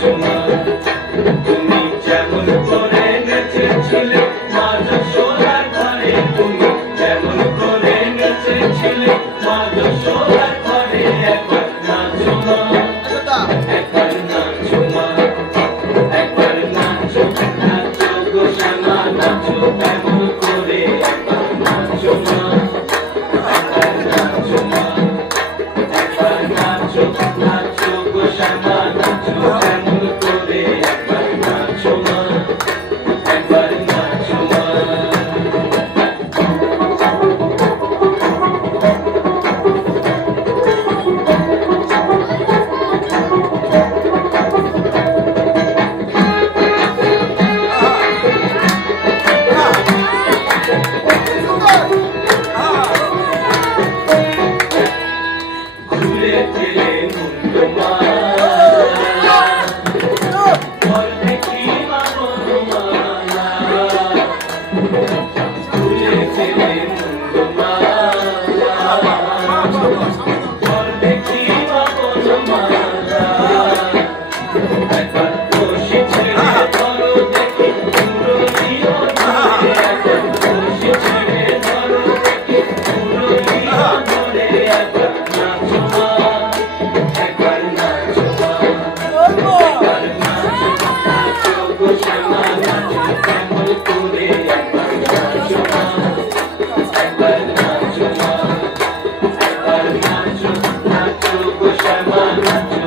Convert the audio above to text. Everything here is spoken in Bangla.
নাচো মা তুমি যেমন করে নেচেছিলে মা যশোদার ঘরে তুমি যেমন করে নেচেছিলে মা যশোদার ঘরে একবার নাচো মা একবার নাচো মা একবার নাচো নাচো গো শ্যামা নাচো কেমন করে একবার নাচো মা একবার নাচো মা একবার নাচো নাচো গো শ্যামা নাচো কেমন করে একবার নাচো মা একবার নাচো মা ঘুরে ফিরে মুন্ডু মা বল দেখি মা বনমালা ঘুরে ফিরে মুন্ডু মা বল দেখি মা বনমালা একবার বসে ছেড়ে ধরো দেখি পুরোহিও ধরে একবার বসে ছেড়ে ধরো দেখি পুরোহিও ধরে একবার নাচো মা একবার নাচো মা একবার নাচো নাচো গো শ্যামা নাচো কেমন করে একবার নাচো মা একবার নাচো মা একবার নাচো নাচো গো শ্যামা নাচো